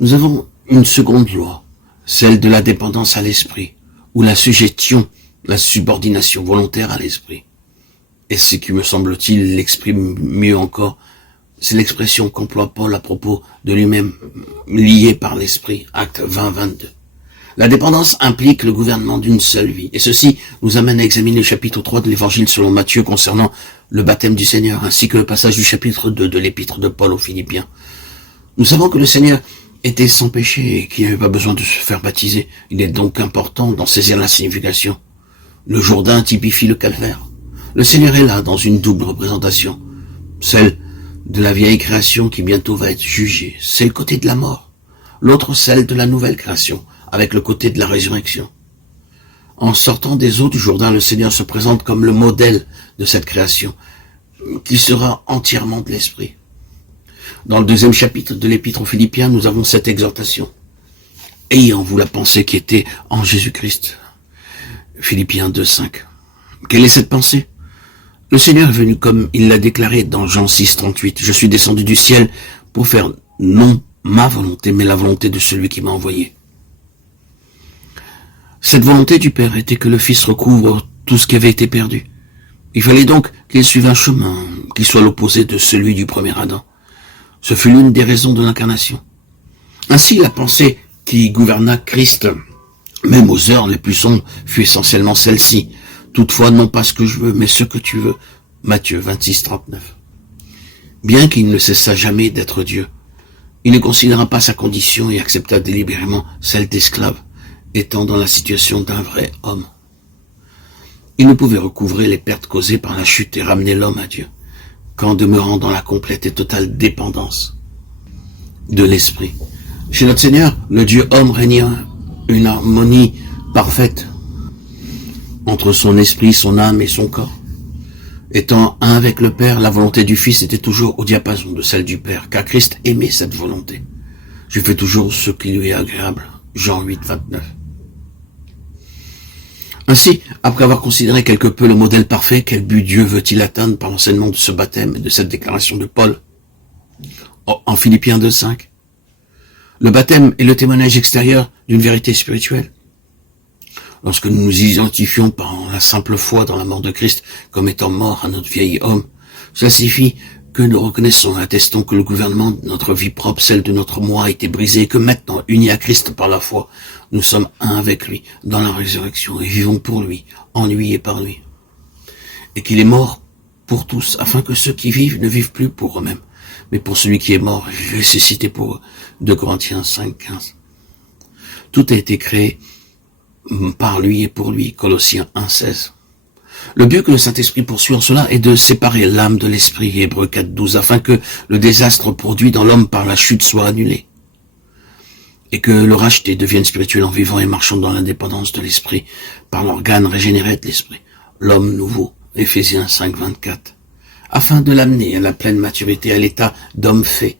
Nous avons une seconde loi, celle de la dépendance à l'esprit, ou la sujétion, la subordination volontaire à l'esprit. Et ce qui me semble-t-il l'exprime mieux encore, c'est l'expression qu'emploie Paul à propos de lui-même, lié par l'esprit, acte 20-22. La dépendance implique le gouvernement d'une seule vie, et ceci nous amène à examiner le chapitre 3 de l'évangile selon Matthieu concernant le baptême du Seigneur, ainsi que le passage du chapitre 2 de l'épître de Paul aux Philippiens. Nous savons que le Seigneur était sans péché et qu'il n'avait pas besoin de se faire baptiser. Il est donc important d'en saisir la signification. Le Jourdain typifie le calvaire. Le Seigneur est là dans une double représentation, celle de la vieille création qui bientôt va être jugée, c'est le côté de la mort, l'autre celle de la nouvelle création, avec le côté de la résurrection. En sortant des eaux du Jourdain, le Seigneur se présente comme le modèle de cette création, qui sera entièrement de l'esprit. Dans le 2e chapitre de l'épître aux Philippiens, nous avons cette exhortation. Ayant vous la pensée qui était en Jésus-Christ. Philippiens 2,5. Quelle est cette pensée? Le Seigneur est venu comme il l'a déclaré dans Jean 6,38. Je suis descendu du ciel pour faire non ma volonté, mais la volonté de celui qui m'a envoyé. Cette volonté du Père était que le Fils recouvre tout ce qui avait été perdu. Il fallait donc qu'il suive un chemin qui soit l'opposé de celui du premier Adam. Ce fut l'une des raisons de l'incarnation. Ainsi, la pensée qui gouverna Christ, même aux heures les plus sombres, fut essentiellement celle-ci. Toutefois, non pas ce que je veux, mais ce que tu veux. Matthieu 26,39. Bien qu'il ne cessa jamais d'être Dieu, il ne considéra pas sa condition et accepta délibérément celle d'esclave, étant dans la situation d'un vrai homme. Il ne pouvait recouvrer les pertes causées par la chute et ramener l'homme à Dieu, qu'en demeurant dans la complète et totale dépendance de l'esprit. Chez notre Seigneur, le Dieu homme régnait une harmonie parfaite entre son esprit, son âme et son corps. Étant un avec le Père, la volonté du Fils était toujours au diapason de celle du Père, car Christ aimait cette volonté. Je fais toujours ce qui lui est agréable. Jean 8,29. Ainsi, après avoir considéré quelque peu le modèle parfait, quel but Dieu veut-il atteindre par l'enseignement de ce baptême et de cette déclaration de Paul en Philippiens 2,5? Le baptême est le témoignage extérieur d'une vérité spirituelle. Lorsque nous nous identifions par la simple foi dans la mort de Christ comme étant mort à notre vieil homme, cela signifie que nous reconnaissons et attestons que le gouvernement de notre vie propre, celle de notre moi, a été brisé et que maintenant, unis à Christ par la foi, nous sommes un avec lui dans la résurrection et vivons pour lui, en lui et par lui. Et qu'il est mort pour tous, afin que ceux qui vivent ne vivent plus pour eux-mêmes, mais pour celui qui est mort et ressuscité pour eux. 2 Corinthiens 5,15. Tout a été créé par lui et pour lui. Colossiens 1,16. Le but que le Saint-Esprit poursuit en cela est de séparer l'âme de l'esprit, Hébreux 4,12, afin que le désastre produit dans l'homme par la chute soit annulé, et que le racheté devienne spirituel en vivant et marchant dans l'indépendance de l'esprit, par l'organe régénéré de l'esprit, l'homme nouveau, Éphésiens 5,24, afin de l'amener à la pleine maturité, à l'état d'homme fait,